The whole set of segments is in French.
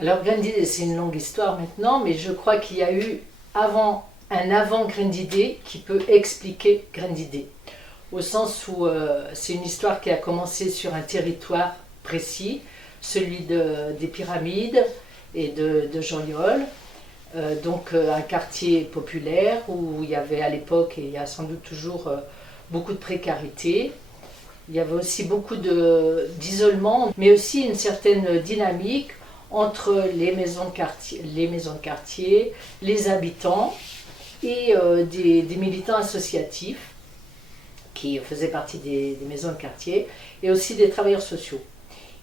Alors Graines d'idées, c'est une longue histoire maintenant, mais je crois qu'il y a eu un avant Graines d'idées qui peut expliquer Graines d'idées. Au sens où c'est une histoire qui a commencé sur un territoire précis, celui des pyramides et de Jean-Yol. Un quartier populaire où il y avait à l'époque, et il y a sans doute toujours, beaucoup de précarité. Il y avait aussi beaucoup d'isolement, mais aussi une certaine dynamique entre les maisons de quartier, les habitants et des militants associatifs qui faisaient partie des maisons de quartier, et aussi des travailleurs sociaux.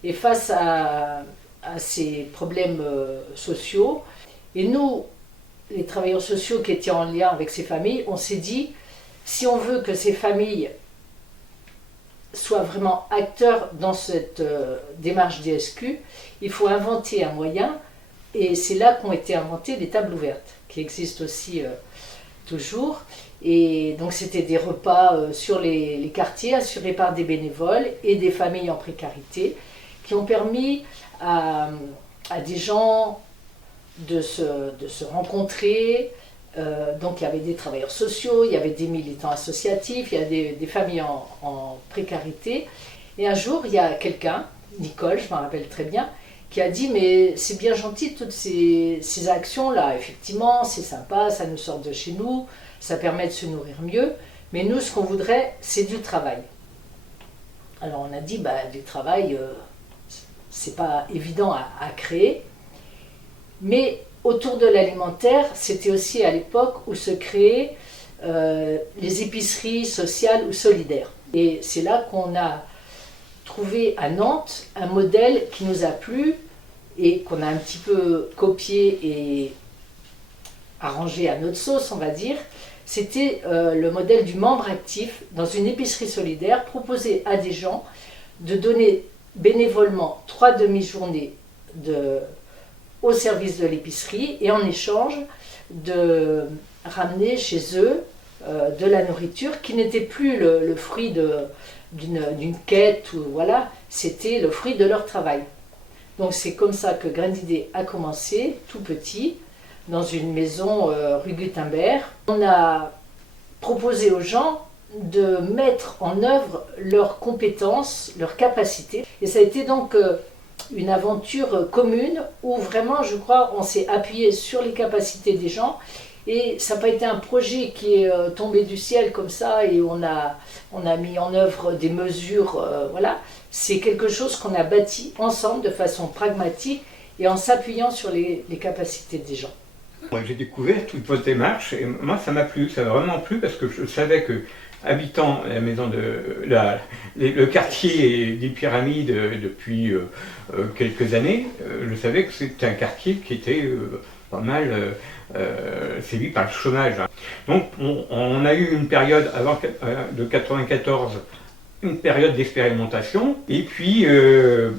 Et face à ces problèmes sociaux, et nous, les travailleurs sociaux qui étaient en lien avec ces familles, on s'est dit, si on veut que ces familles soient vraiment acteurs dans cette démarche DSQ, il faut inventer un moyen, et c'est là qu'ont été inventées les tables ouvertes, qui existent aussi toujours. Et donc c'était des repas sur les quartiers, assurés par des bénévoles et des familles en précarité, qui ont permis à des gens de se rencontrer. Donc il y avait des travailleurs sociaux, il y avait des militants associatifs, il y a des familles en précarité. Et un jour, il y a quelqu'un, Nicole, je m'en rappelle très bien, qui a dit « mais c'est bien gentil toutes ces actions-là, effectivement, c'est sympa, ça nous sort de chez nous, ça permet de se nourrir mieux, mais nous, ce qu'on voudrait, c'est du travail. » Alors on a dit « du travail, c'est pas évident à créer, mais autour de l'alimentaire, c'était aussi à l'époque où se créaient les épiceries sociales ou solidaires. Et c'est là qu'on a trouvé à Nantes un modèle qui nous a plu et qu'on a un petit peu copié et arrangé à notre sauce, on va dire. C'était le modèle du membre actif dans une épicerie solidaire, proposer à des gens de donner bénévolement 3 demi-journées au service de l'épicerie et en échange de ramener chez eux de la nourriture qui n'était plus le fruit d'une quête, ou voilà, c'était le fruit de leur travail. Donc c'est comme ça que Graines d'idées a commencé, tout petit, dans une maison rue Gutenberg. On a proposé aux gens de mettre en œuvre leurs compétences, leurs capacités. Et ça a été donc une aventure commune où vraiment, je crois, on s'est appuyé sur les capacités des gens. Et ça n'a pas été un projet qui est tombé du ciel comme ça et on a mis en œuvre des mesures, voilà. C'est quelque chose qu'on a bâti ensemble de façon pragmatique et en s'appuyant sur les capacités des gens. Moi, j'ai découvert toute votre démarche et moi ça m'a plu, ça m'a vraiment plu parce que je savais que, habitant la maison le quartier des Pyramides depuis quelques années, je savais que c'était un quartier qui était pas mal sévi par le chômage. Donc on a eu une période avant de 94, une période d'expérimentation, et puis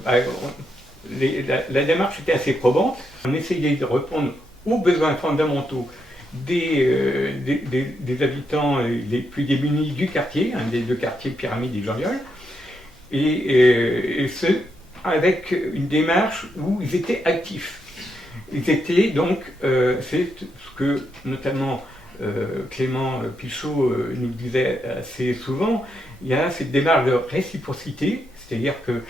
la démarche était assez probante. On essayait de répondre aux besoins fondamentaux des habitants les plus démunis du quartier, un des 2 quartiers Pyramides et Jean-Yol, et ce, avec une démarche où ils étaient actifs. Ils étaient donc, c'est ce que notamment Clément Pichot nous disait assez souvent, il y a cette démarche de réciprocité, c'est-à-dire que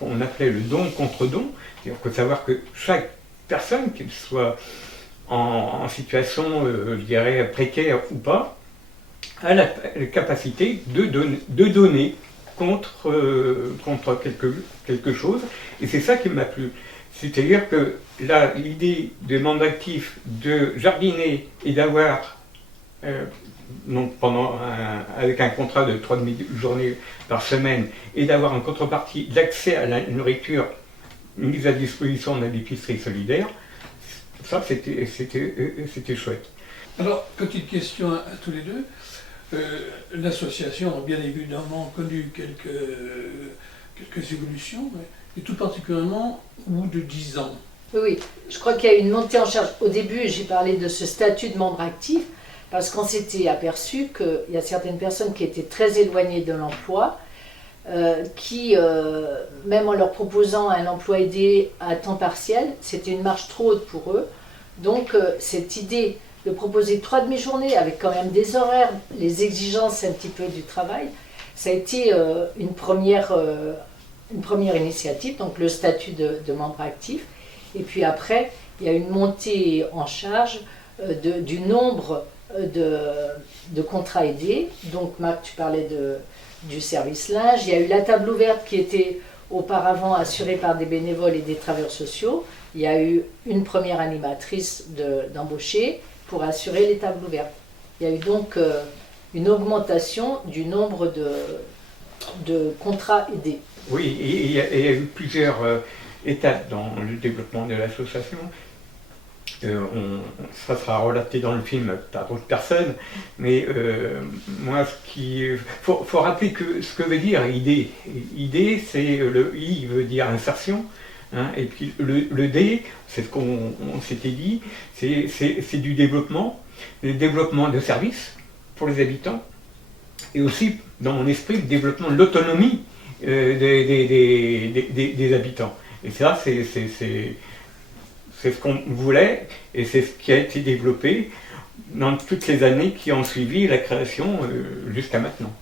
on appelait le don contre don, c'est-à-dire qu'il faut savoir que chaque personne, qu'elle soit en situation, je dirais, précaire ou pas, a la capacité de donner contre quelque chose, et c'est ça qui m'a plu. C'est-à-dire que là, l'idée des membres actifs de jardiner et d'avoir, donc avec un contrat de 3 demi-journées par semaine, et d'avoir en contrepartie l'accès à la nourriture mise à disposition de l'épicerie solidaire, ça c'était chouette. Alors, petite question à tous les deux. L'association a bien évidemment connu quelques évolutions, et tout particulièrement au bout de 10 ans. Oui, je crois qu'il y a eu une montée en charge. Au début, j'ai parlé de ce statut de membre actif, parce qu'on s'était aperçu qu'il y a certaines personnes qui étaient très éloignées de l'emploi, qui, même en leur proposant un emploi aidé à temps partiel, c'était une marche trop haute pour eux. Donc cette idée de proposer 3 demi-journées avec quand même des horaires, les exigences un petit peu du travail, ça a été une première initiative, donc le statut de membre actif. Et puis après, il y a une montée en charge du nombre de contrats aidés. Donc Marc, tu parlais du service linge. Il y a eu la table ouverte qui était auparavant assurée par des bénévoles et des travailleurs sociaux. Il y a eu une première animatrice d'embaucher pour assurer les tables ouvertes. Il y a eu donc une augmentation du nombre de contrats aidés. Oui, et il y a eu plusieurs étapes dans le développement de l'association. Ça sera relaté dans le film par d'autres personnes, mais moi, faut rappeler que ce que veut dire idée. Idée, c'est le I veut dire insertion, hein, et puis le D, c'est ce qu'on s'était dit, c'est du développement, le développement de services pour les habitants, et aussi, dans mon esprit, le développement de l'autonomie des habitants. Et ça, c'est ce qu'on voulait et c'est ce qui a été développé dans toutes les années qui ont suivi la création jusqu'à maintenant.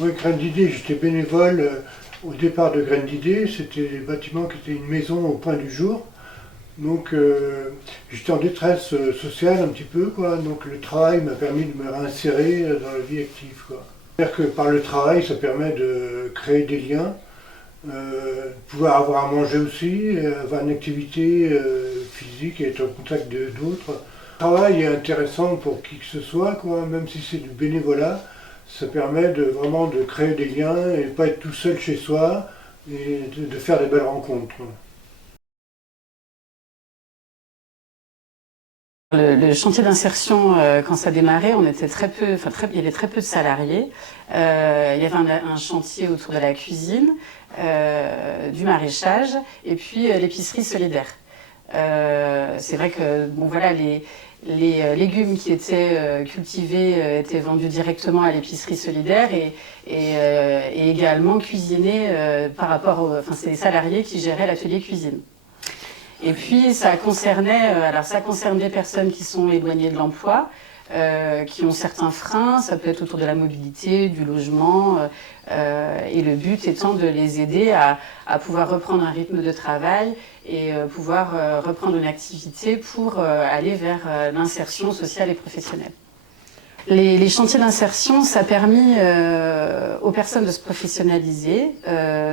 Oui, Graines d'Idées, j'étais bénévole au départ de Graines d'Idées. C'était des bâtiments qui étaient une maison au point du jour. Donc j'étais en détresse sociale un petit peu, quoi. Donc le travail m'a permis de me réinsérer dans la vie active, quoi. C'est-à-dire que par le travail, ça permet de créer des liens, pouvoir avoir à manger aussi, avoir une activité physique et être en contact d'autres. Le travail est intéressant pour qui que ce soit, quoi, même si c'est du bénévolat, ça permet vraiment de créer des liens et pas être tout seul chez soi et de faire des belles rencontres. Le chantier d'insertion, quand ça démarrait, on était il y avait très peu de salariés. Il y avait un chantier autour de la cuisine, du maraîchage et puis l'épicerie solidaire. C'est vrai que les légumes qui étaient cultivés étaient vendus directement à l'épicerie solidaire et également cuisinés c'est les salariés qui géraient l'atelier cuisine. Et puis ça concerne des personnes qui sont éloignées de l'emploi, qui ont certains freins, ça peut être autour de la mobilité, du logement, et le but étant de les aider à pouvoir reprendre un rythme de travail et pouvoir reprendre une activité pour aller vers l'insertion sociale et professionnelle. Les chantiers d'insertion, ça a permis aux personnes de se professionnaliser.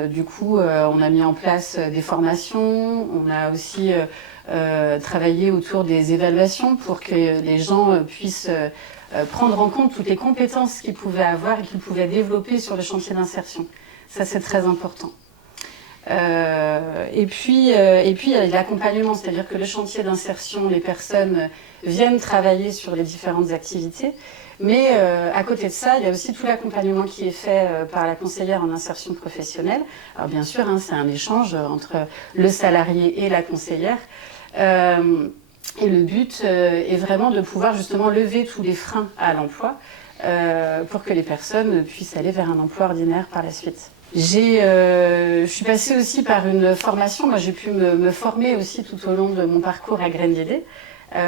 Du coup, on a mis en place des formations, on a aussi travaillé autour des évaluations pour que les gens puissent prendre en compte toutes les compétences qu'ils pouvaient avoir et qu'ils pouvaient développer sur le chantier d'insertion. Ça, c'est très important. Et puis, il y a l'accompagnement, c'est-à-dire que le chantier d'insertion, les personnes viennent travailler sur les différentes activités. Mais à côté de ça, il y a aussi tout l'accompagnement qui est fait par la conseillère en insertion professionnelle. Alors bien sûr, c'est un échange entre le salarié et la conseillère. Et le but est vraiment de pouvoir justement lever tous les freins à l'emploi pour que les personnes puissent aller vers un emploi ordinaire par la suite. Je suis passée aussi par une formation. Moi, j'ai pu me former aussi tout au long de mon parcours à Graines d'Idées.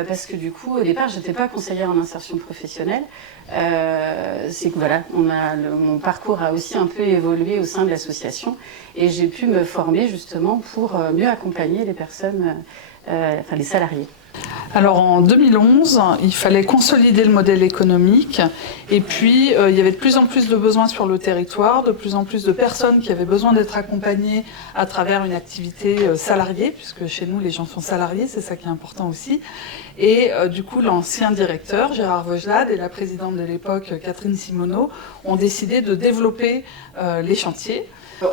Parce que du coup, au départ, je n'étais pas conseillère en insertion professionnelle. C'est que voilà, mon parcours a aussi un peu évolué au sein de l'association et j'ai pu me former justement pour mieux accompagner les personnes, les salariés. Alors en 2011, il fallait consolider le modèle économique et puis il y avait de plus en plus de besoins sur le territoire, de plus en plus de personnes qui avaient besoin d'être accompagnées à travers une activité salariée, puisque chez nous les gens sont salariés, c'est ça qui est important aussi. Et du coup l'ancien directeur Gérard Vaugelade et la présidente de l'époque Catherine Simoneau ont décidé de développer les chantiers.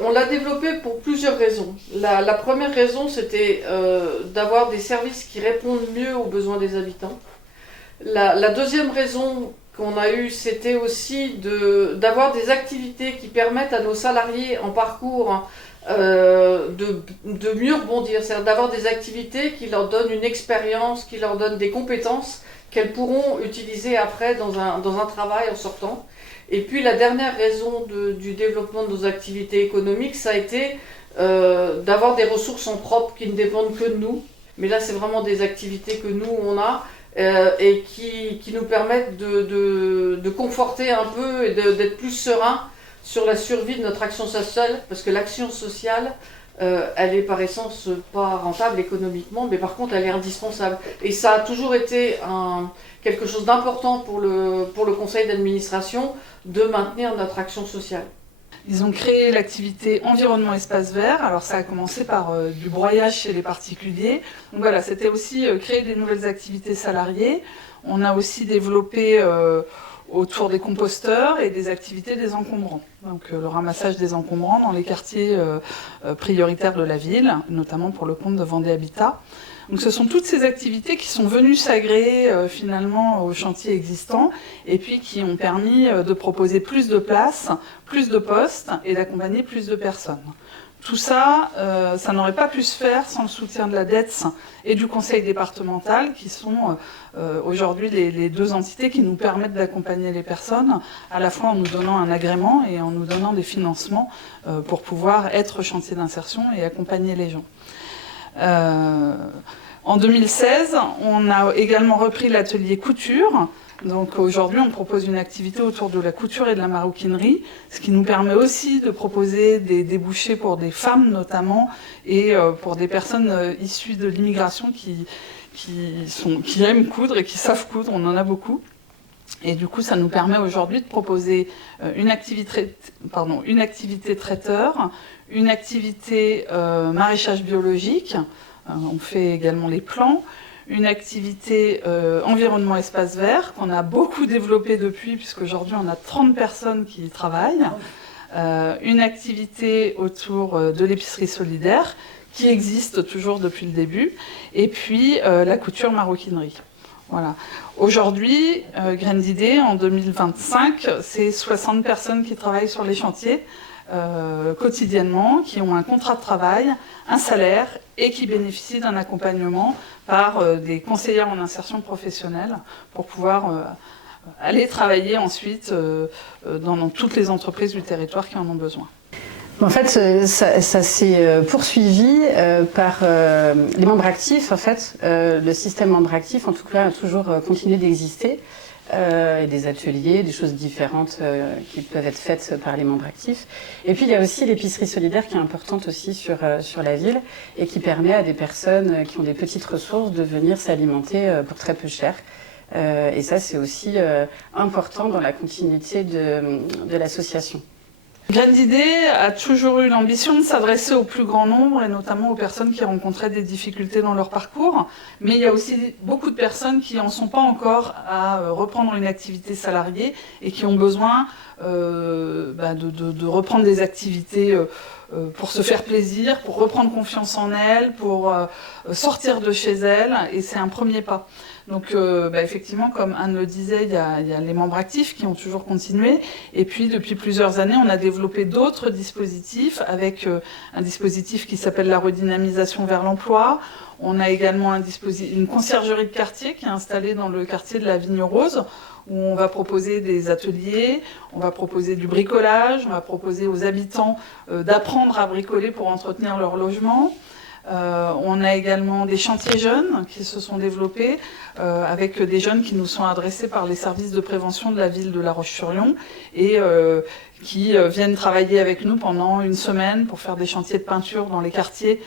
On l'a développé pour plusieurs raisons. La première raison, c'était d'avoir des services qui répondent mieux aux besoins des habitants. La deuxième raison qu'on a eue, c'était aussi d'avoir des activités qui permettent à nos salariés en parcours de mieux rebondir. C'est-à-dire d'avoir des activités qui leur donnent une expérience, qui leur donnent des compétences qu'elles pourront utiliser après dans un travail en sortant. Et puis la dernière raison du développement de nos activités économiques, ça a été d'avoir des ressources en propre qui ne dépendent que de nous. Mais là, c'est vraiment des activités que nous, on a et qui nous permettent de conforter un peu et d'être plus sereins sur la survie de notre action sociale, parce que l'action sociale, elle est par essence pas rentable économiquement, mais par contre elle est indispensable. Et ça a toujours été quelque chose d'important pour le conseil d'administration de maintenir notre action sociale. Ils ont créé l'activité environnement espace vert. Alors ça a commencé par du broyage chez les particuliers. Donc voilà, c'était aussi créer des nouvelles activités salariées. On a aussi développé autour des composteurs et des activités des encombrants. Donc le ramassage des encombrants dans les quartiers prioritaires de la ville, notamment pour le compte de Vendée Habitat. Donc ce sont toutes ces activités qui sont venues s'agréer finalement aux chantiers existants et puis qui ont permis de proposer plus de places, plus de postes et d'accompagner plus de personnes. Tout ça, ça n'aurait pas pu se faire sans le soutien de la DETS et du conseil départemental, qui sont aujourd'hui les deux entités qui nous permettent d'accompagner les personnes, à la fois en nous donnant un agrément et en nous donnant des financements pour pouvoir être chantier d'insertion et accompagner les gens. En 2016, on a également repris l'atelier couture. Donc aujourd'hui, on propose une activité autour de la couture et de la maroquinerie, ce qui nous permet aussi de proposer des débouchés pour des femmes notamment et pour des personnes issues de l'immigration qui aiment coudre et qui savent coudre. On en a beaucoup. Et du coup, ça nous permet aujourd'hui de proposer une activité traiteur, une activité maraîchage biologique. On fait également les plants. Une activité environnement espace vert qu'on a beaucoup développée depuis, puisqu'aujourd'hui on a 30 personnes qui y travaillent. Une activité autour de l'épicerie solidaire qui existe toujours depuis le début. Et puis la couture maroquinerie. Voilà. Aujourd'hui, Graines d'idées, en 2025, c'est 60 personnes qui travaillent sur les chantiers quotidiennement, qui ont un contrat de travail, un salaire et qui bénéficient d'un accompagnement par des conseillères en insertion professionnelle pour pouvoir aller travailler ensuite dans toutes les entreprises du territoire qui en ont besoin. En fait, ça s'est poursuivi par les membres actifs. En fait, le système membre actif, en tout cas, a toujours continué d'exister. Et des ateliers, des choses différentes qui peuvent être faites par les membres actifs. Et puis il y a aussi l'épicerie solidaire qui est importante aussi sur la ville et qui permet à des personnes qui ont des petites ressources de venir s'alimenter pour très peu cher. Et ça c'est aussi important dans la continuité de l'association. Graines d'idées a toujours eu l'ambition de s'adresser au plus grand nombre et notamment aux personnes qui rencontraient des difficultés dans leur parcours. Mais il y a aussi beaucoup de personnes qui n'en sont pas encore à reprendre une activité salariée et qui ont besoin de reprendre des activités pour se faire plaisir, pour reprendre confiance en elles, pour sortir de chez elles. Et c'est un premier pas. Donc effectivement, comme Anne le disait, il y a les membres actifs qui ont toujours continué. Et puis depuis plusieurs années, on a développé d'autres dispositifs avec un dispositif qui s'appelle la redynamisation vers l'emploi. On a également une conciergerie de quartier qui est installée dans le quartier de la Vigne Rose, où on va proposer des ateliers, on va proposer du bricolage, on va proposer aux habitants d'apprendre à bricoler pour entretenir leur logement. On a également des chantiers jeunes qui se sont développés avec des jeunes qui nous sont adressés par les services de prévention de la ville de La Roche-sur-Yon et qui viennent travailler avec nous pendant une semaine pour faire des chantiers de peinture dans les quartiers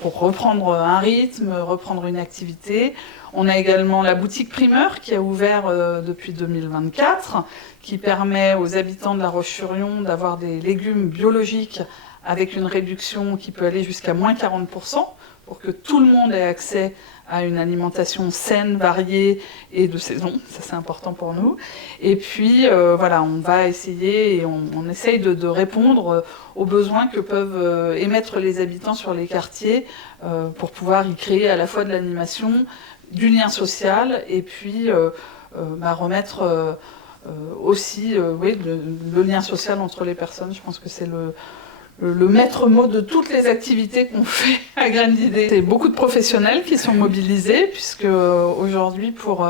pour reprendre un rythme, reprendre une activité. On a également la boutique Primeur qui a ouvert depuis 2024, qui permet aux habitants de La Roche-sur-Yon d'avoir des légumes biologiques avec une réduction qui peut aller jusqu'à moins 40%, pour que tout le monde ait accès à une alimentation saine, variée et de saison. Ça, c'est important pour nous. Et puis, voilà, on va essayer et on essaye de répondre aux besoins que peuvent émettre les habitants sur les quartiers pour pouvoir y créer à la fois de l'animation, du lien social et puis remettre aussi le lien social entre les personnes. Je pense que c'est le maître mot de toutes les activités qu'on fait à Graines d'idées. C'est beaucoup de professionnels qui sont mobilisés, puisque aujourd'hui, pour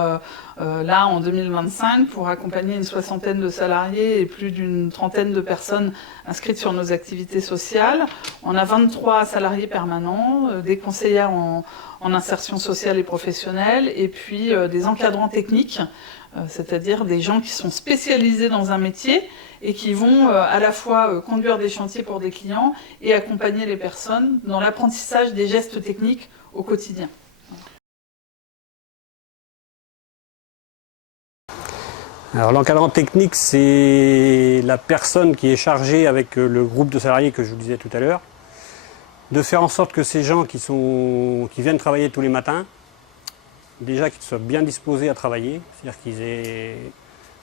Là, en 2025, pour accompagner une soixantaine de salariés et plus d'une trentaine de personnes inscrites sur nos activités sociales, on a 23 salariés permanents, des conseillères en insertion sociale et professionnelle, et puis des encadrants techniques, c'est-à-dire des gens qui sont spécialisés dans un métier et qui vont à la fois conduire des chantiers pour des clients et accompagner les personnes dans l'apprentissage des gestes techniques au quotidien. Alors l'encadrant technique, c'est la personne qui est chargée avec le groupe de salariés que je vous disais tout à l'heure, de faire en sorte que ces gens qui viennent travailler tous les matins, déjà qu'ils soient bien disposés à travailler, c'est-à-dire qu'ils aient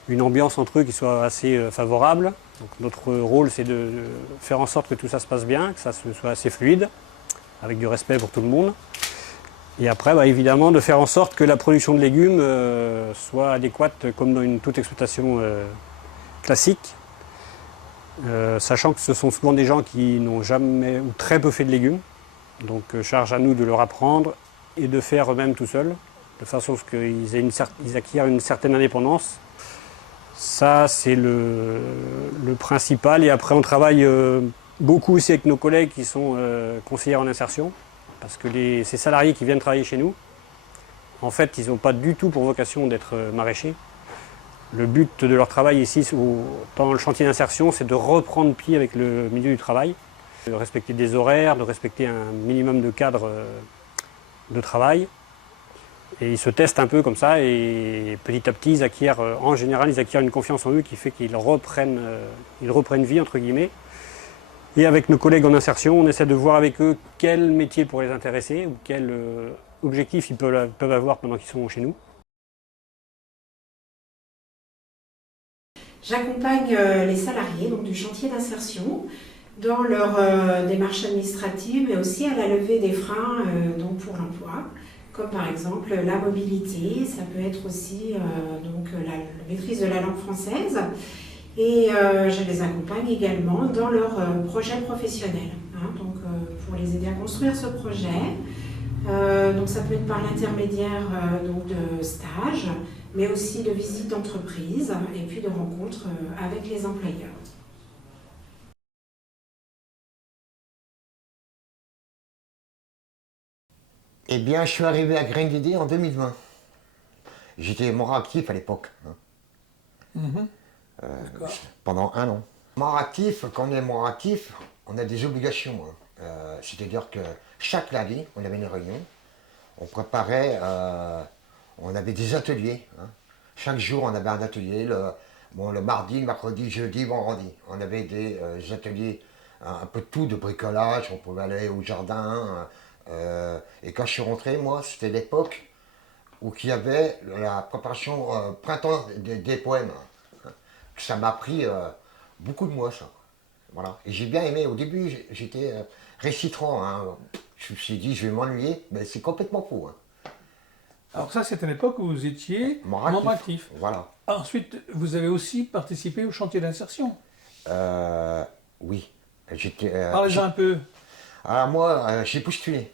une ambiance entre eux qui soit assez favorable. Donc notre rôle, c'est de faire en sorte que tout ça se passe bien, que ça soit assez fluide, avec du respect pour tout le monde. Et après, évidemment, de faire en sorte que la production de légumes soit adéquate comme dans toute exploitation classique, sachant que ce sont souvent des gens qui n'ont jamais ou très peu fait de légumes. Donc charge à nous de leur apprendre et de faire eux-mêmes tout seuls, de façon à ce qu'ils acquièrent une certaine indépendance. Ça, c'est le principal. Et après, on travaille beaucoup aussi avec nos collègues qui sont conseillères en insertion. Parce que ces salariés qui viennent travailler chez nous, en fait, ils n'ont pas du tout pour vocation d'être maraîchers. Le but de leur travail ici, pendant le chantier d'insertion, c'est de reprendre pied avec le milieu du travail, de respecter des horaires, de respecter un minimum de cadre de travail. Et ils se testent un peu comme ça et petit à petit, en général, ils acquièrent une confiance en eux qui fait qu'ils reprennent vie, entre guillemets. Et avec nos collègues en insertion, on essaie de voir avec eux quel métier pourrait les intéresser ou quel objectif ils peuvent avoir pendant qu'ils sont chez nous. J'accompagne les salariés donc, du chantier d'insertion dans leur démarche administrative, mais aussi à la levée des freins donc pour l'emploi, comme par exemple la mobilité, ça peut être aussi la maîtrise de la langue française. Et je les accompagne également dans leur projet professionnel, donc pour les aider à construire ce projet. Donc ça peut être par l'intermédiaire de stages, mais aussi de visites d'entreprise et puis de rencontres avec les employeurs. Eh bien, je suis arrivé à Graines d'Idées en 2020. J'étais membre actif à l'époque. Pendant 1 an. Membre actif, quand on est membre actif, on a des obligations. C'est-à-dire que chaque lundi, on avait une réunion, on préparait, on avait des ateliers. Chaque jour, on avait un atelier. Le mardi, le mercredi, le jeudi, le vendredi. On avait des ateliers, un peu de tout, de bricolage, on pouvait aller au jardin. Et quand je suis rentré, moi, c'était l'époque où il y avait la préparation printemps des poèmes. Ça m'a pris beaucoup de mois, ça. Voilà. Et j'ai bien aimé. Au début, j'étais récitrant. Je me suis dit, je vais m'ennuyer. Mais c'est complètement faux. Alors ça, c'est à l'époque où vous étiez membre actif. Voilà. Ensuite, vous avez aussi participé au chantier d'insertion. Oui. Parlez-en un peu. Alors moi, j'ai postulé.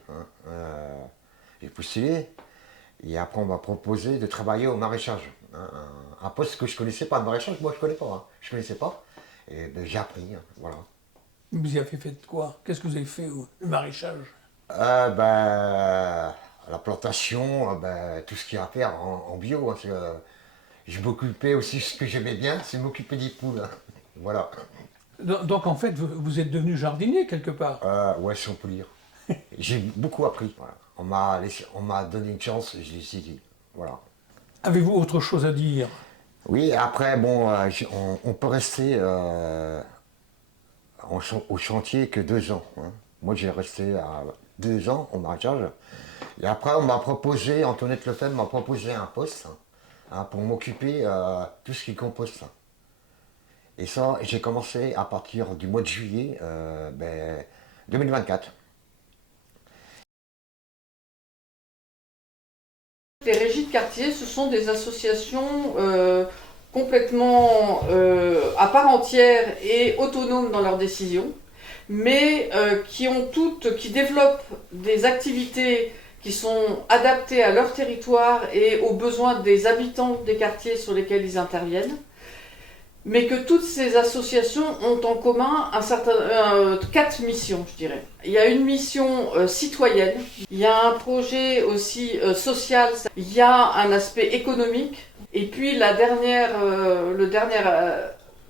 J'ai postulé. Et après, on m'a proposé de travailler au maraîchage. Un poste que je ne connaissais pas. Le maraîchage, moi, je ne connais pas. Je ne connaissais pas. Et j'ai appris. Voilà. Vous y avez fait quoi? Qu'est-ce que vous avez fait au maraîchage? La plantation, tout ce qu'il y a à faire en bio. Je m'occupais aussi, ce que j'aimais bien, c'est m'occuper des poules. Voilà. Donc en fait, vous êtes devenu jardinier quelque part? Ouais, si on peut dire. J'ai beaucoup appris. Voilà. On m'a donné une chance, je l'ai saisi. Voilà. Avez-vous autre chose à dire? Oui, après, bon, on peut rester au chantier que 2 ans. Moi, j'ai resté à 2 ans au maraîchage. Et après, on m'a proposé, Antoinette Lefebvre m'a proposé un poste pour m'occuper tout ce qui est compost. Et ça, j'ai commencé à partir du mois de juillet 2024. Les régies de quartier, ce sont des associations complètement à part entière et autonomes dans leurs décisions, mais qui développent des activités qui sont adaptés à leur territoire et aux besoins des habitants des quartiers sur lesquels ils interviennent, mais que toutes ces associations ont en commun 4 missions, je dirais. Il y a une mission citoyenne, il y a un projet aussi social, il y a un aspect économique, et puis la dernière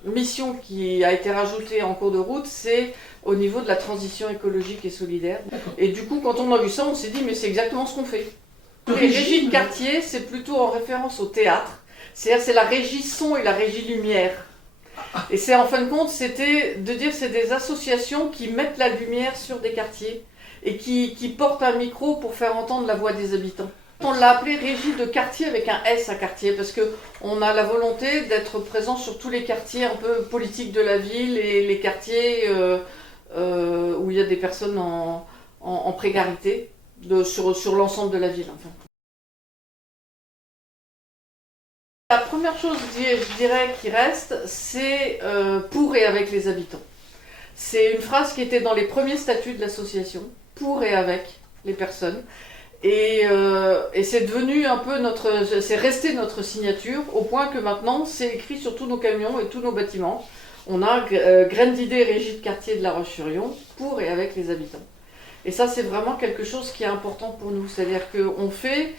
mission qui a été rajoutée en cours de route, c'est au niveau de la transition écologique et solidaire. Et du coup, quand on a vu ça, on s'est dit, mais c'est exactement ce qu'on fait. Les régies de quartier, c'est plutôt en référence au théâtre, c'est-à-dire c'est la régie son et la régie lumière. Et c'est en fin de compte, c'était de dire c'est des associations qui mettent la lumière sur des quartiers et qui portent un micro pour faire entendre la voix des habitants. On l'a appelé régie de quartier avec un S à quartier parce qu'on a la volonté d'être présent sur tous les quartiers un peu politiques de la ville et les quartiers où il y a des personnes en précarité sur l'ensemble de la ville. Enfin. La première chose, je dirais, qui reste, c'est pour et avec les habitants. C'est une phrase qui était dans les premiers statuts de l'association, pour et avec les personnes. Et c'est devenu un peu c'est resté notre signature, au point que maintenant, c'est écrit sur tous nos camions et tous nos bâtiments. On a Graines d'idées, régie de quartier de La Roche-sur-Yon, pour et avec les habitants. Et ça, c'est vraiment quelque chose qui est important pour nous. C'est-à-dire qu'on fait...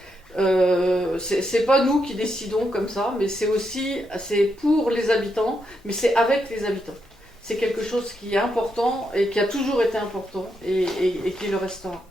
c'est pas nous qui décidons comme ça, mais c'est pour les habitants, mais c'est avec les habitants. C'est quelque chose qui est important et qui a toujours été important et qui le restera.